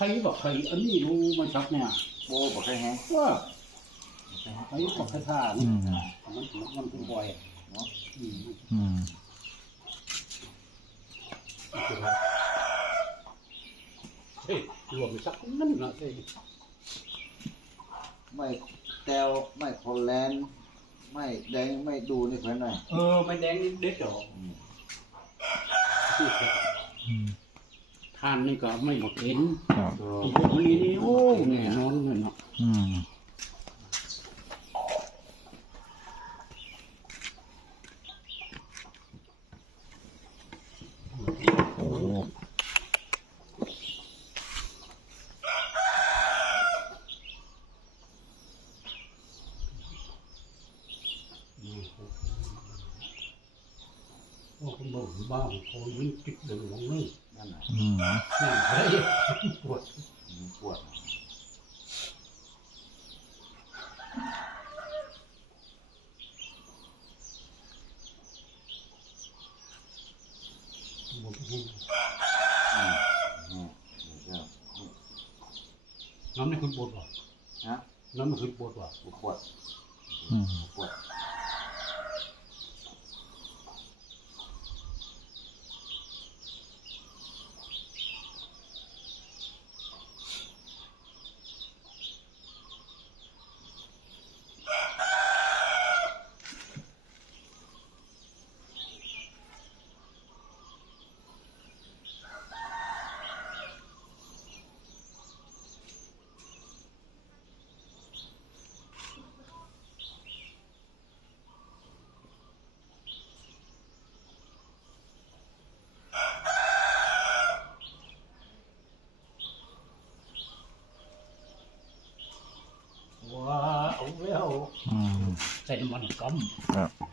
ใครบอกใครอันนี้รู้มันชักเนี่ยโบบอกให้แฮงว่าใครบอกใครท่าอืนี่มมันมันเป็นบ่อยเนาะอืมอืมเฮ้ยรวมสักนั่นนะเฮ้ยไม่แตวไม่โคแลนด์ไม่แดงไม่ดูนี่เพื่อนหน่อยเออไม่แดงนี่เด็ดดอกอืมอืม ทานนี่ก็ไม่หมดเห็นครับ อีกพวกนี้นี่โอ้แน่นอนเลยเนาะอืม โอ้คุณบอกบ้าเขาวิ่งติดเดินลงนี่นั่นน่ะอืมนี่เฮ้ยปวดอืมปวดปวดอืมอืมเดี๋ยวน้ำนี่คือปวดว่ะฮะน้ำมันคือปวดว่ะปวดอืมปวด แล้วอืมใส่น้ำมันกครับำ